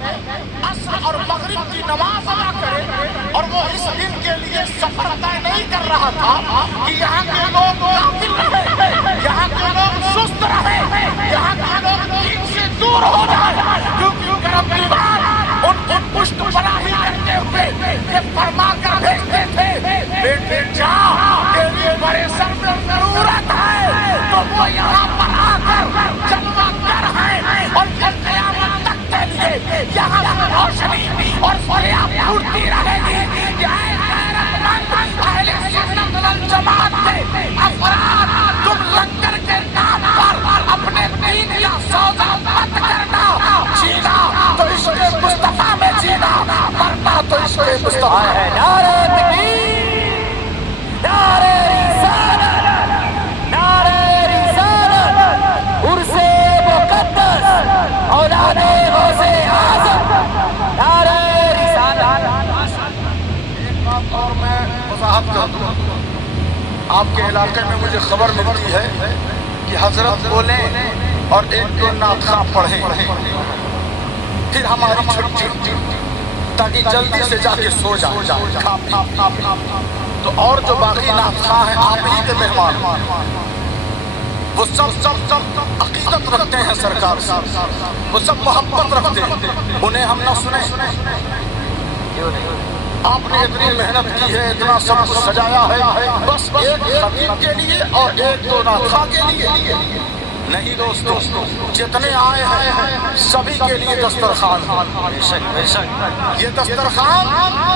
عصر اور مغرب کی نماز ادا کرے اور وہ اس دن کے لیے سفر طے نہیں کر رہا تھا کہ یہاں کے لوگ غافل رہے، یہاں کے لوگ سست رہے، یہاں کے لوگ دین سے دور ہو جائے، کیونکہ رب العالمین ان کی پشت پناہی کرتے ہوئے یہ فرما کر بھیجتے تھے، بیٹے جا تیری پریشان میں ضرورت ہے تو وہ یہاں پر آ کر جلوہ گر ہے اور پھر قیامت تک کے لیے یہاں پر روشنی اور فریاد اٹھتی رہے گی کہ اے غیرت مند اہل سنت والجماعت کے افراد، تم لنگر کے نام پر اپنے دین کا سودا مت کرنا، جینا تو عشق مصطفیٰ میں جینا، مرنا تو عشق مصطفیٰ ہے۔ نعرہ تکبیر، نعرہ رسالت، نعرہ رسالت، عرس مقدس اولاد غوث اعظم، نعرہ رسالت۔ ایک بات اور میں وضاحت کر دوں، آپ کے علاقے میں مجھے خبر ملتی ہے کہ حضرت بولیں اور ایک دو نعت خواں پڑھیں، پھر ہماری چھٹی، تاکہ جلدی سے جا کے سو جائیں کھا پی۔ تو اور جو باقی نعت خواں ہیں آپ ہی کے مہمان، وہ سب عقیدت رکھتے ہیں سرکار سے، وہ سب محبت رکھتے ہیں، انہیں ہم نہ سنیں؟ آپ نے اتنی محنت کی ہے، اتنا سب کچھ سجایا ہے، بس ایک خطیب کے لیے اور ایک دو نعت خواں کے لیے نہیں دوستو، جتنے آئے ہیں سبھی کے لیے دسترخوان، یہ دسترخوان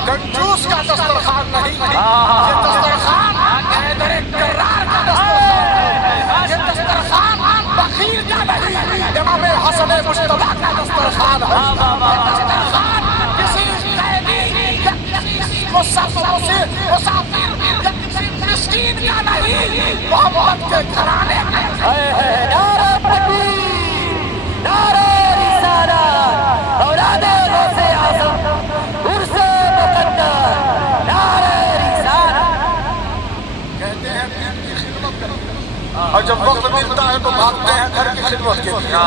کنجوس کا دسترخوان نہیں، یہ دسترخوان حیدر کرار کا دسترخوان ہے، یہ دسترخوان بخیل کا نہیں، امام حسن مجتبیٰ کا دسترخوان ہے، یہ دسترخوان کسی قیدی یا کسی مسافر یا کسی مسکین کا نہیں، محمد کے گھرانے کا ہے۔ نعرہ تکبیر، نعرہ رسالت، اولاد غوث اعظم، عرس مقدس، نعرہ رسالت۔ کہتے ہیں دین کی خدمت کریں، اور جب وقت ملتا ہے تو بھاگتے ہیں گھر کی خدمت کے لیے،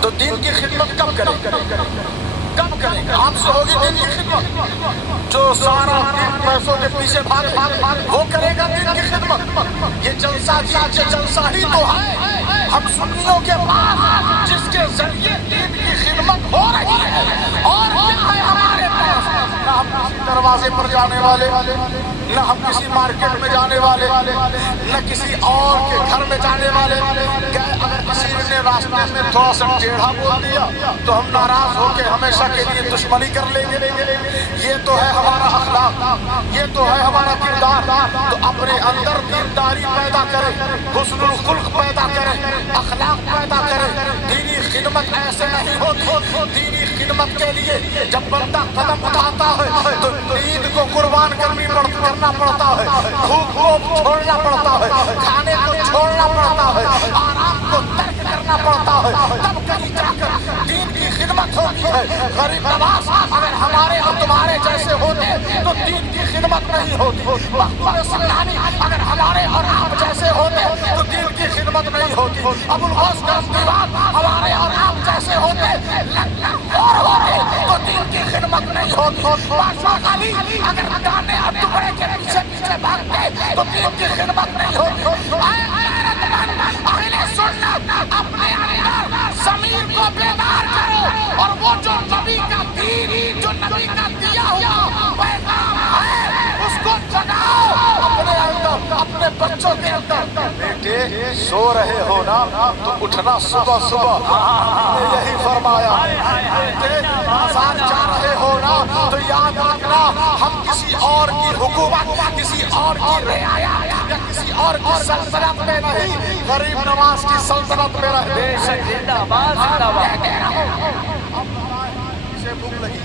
تو دین کی خدمت کب کریں گے؟ آپ سے ہوگی دین کی خدمت، جو سارا دن پیسوں کے پیچھے بھاگے وہ کرے گا دین کی خدمت۔ یہ جلسہ جلسہ ہی تو ہے ہم سنیوں کے پاس جس کے ذریعے دین کی خدمت ہو رہی ہے، اور کیا ہے ہمارے پاس؟ نہ ہم کسی دروازے پر جانے والے، نہ ہم کسی مارکیٹ میں جانے والے، نہ کسی اور کے گھر میں جانے والے۔ اگر کسی نے راستے میں تھوڑا سا ٹیڑھا بول دیا تو ہم ناراض ہو کے ہمیشہ کے لیے دشمنی کر لیں گے؟ یہ تو ہے ہمارا اخلاق، یہ تو ہے ہمارا کردار۔ تو اپنے اندر دینداری پیدا کرے، حسن الخلق پیدا کرے، اخلاق پیدا کرے۔ دینی خدمت ایسے نہیں ہوتی، دینی خدمت کے لیے جب بندہ قدم اٹھاتا ہے تو نیند کو قربان کرنا پڑتا ہے، بھوک کو چھوڑنا پڑتا ہے، کھانے کو چھوڑنا پڑتا ہے، آرام کو ترک کرنا پڑتا ہے، تب کہیں جا کر دین کی خدمت ہوتی ہے۔ غریب نواز اگر ہمارے اور تمہارے جیسے ہوتے تو دین کی خدمت نہیں ہوتی، مقبول سمدانی اگر ہمارے اور آپ جیسے ہوتے تو دین کی خدمت نہیں ہوتی، ابو الغوث کرم دیوان ہمارے اور آپ جیسے ہوتے، لنگر اور ہوتے تو دین کی خدمت نہیں ہوتی، بادشاہ غالی اگر دانے اور ٹکڑے کے پیچھے پیچھے بھاگتے تو دین کی خدمت نہیں ہوتی۔ اے غیرت مند اہل سنت، اپنے اندر ضمیر کو بیدار کرو اور وہ جو نبی کا دین، جو نبی کا دیا ہوا پیغام ہے اس کو جگاؤ اپنے اندر، اپنے بچوں کے اندر۔ بیٹے سو رہے ہو نا تو اٹھنا صبح صبح، ہم نے یہی فرمایا۔ بیٹے بازار جا رہے ہو نا تو یاد رکھنا ہم کسی اور کی حکومت، کسی اور کی رعایت یا کسی اور کی سلطنت میں نہیں، غریب نواز کی سلطنت میں رہتے ہیں۔ زندہ باد، زندہ باد۔ کسے بھوک لگی؟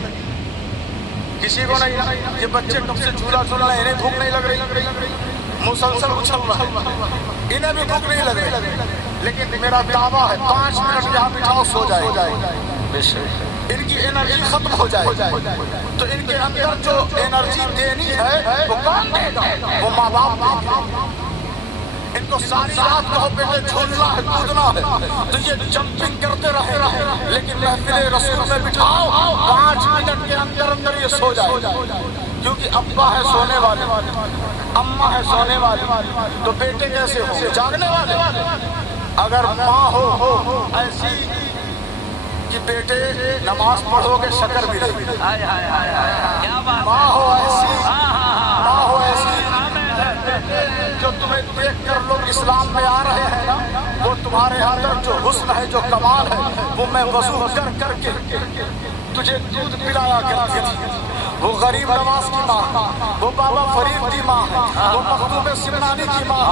کسی کو نہیں۔ یہ بچے کب سے جھولا جھول رہے ہیں، انہیں بھوک نہیں لگ رہی، مسلسل اچھل رہا ہے، انہیں بھی بھوک نہیں لگ رہی، لیکن میرا دعویٰ ہے 5 منٹ یہاں بٹھاؤ سو جائے، ان کی انرجی ختم ہو جائے، تو ان کے اندر جو انرجی دینی ہے وہ کون دے گا؟ وہ ماں باپ دیں گے۔ ان کو ساری رات کہو بیٹے جھولنا ہے کودنا ہے تو یہ جمپنگ کرتے رہے لیکن محفل رسول میں بٹھاؤ 5 منٹ کے اندر اندر یہ سو جائے کیونکہ ابا ہے سونے والے اماں ہے سونے والی تو بیٹے کیسے ہوں گے جاگنے والے اگر ماں ہو ایسی کہ بیٹے نماز پڑھو گے شکر ملے گی ماں ہو ایسی جو تمہیں دیکھ کر لوگ اسلام میں آ رہے ہیں نا وہ تمہارے اندر جو حسن ہے جو کمال ہے وہ میں وضو کر کر کے تجھے دودھ پلایا کرتی تھی وہ غریب نواز کی ماں وہ بابا فرید کی ماں ہے وہ مخدوم سمنانی کی ماں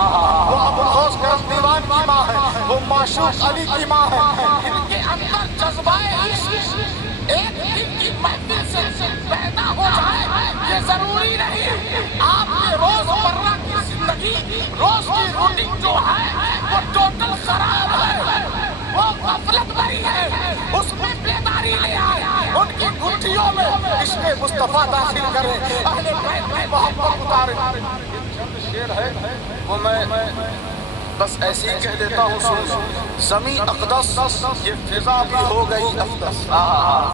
وہ ابو غوث غرض دیوان کی ماں ہے وہ معشوق علی کی ماں ہے ان کے اندر جذبہ عشق ایک دن کی محفل سے پیدا ہو جائے یہ ضروری نہیں آپ کے روز مرہ کی زندگی روز کی روٹین جو ہے وہ ٹوٹل خراب ہے وہ غفلت بری ہے اس میں بیداری لے آئے ان کی گھٹیوں میں عشق مصطفیٰ داخل کرے اہل بیت میں محبت اتارے شعر ہے وہ میں بس ایسے ہی کہہ دیتا ہوں سن زمین اقدس یہ فضا بھی ہو گئی اقدس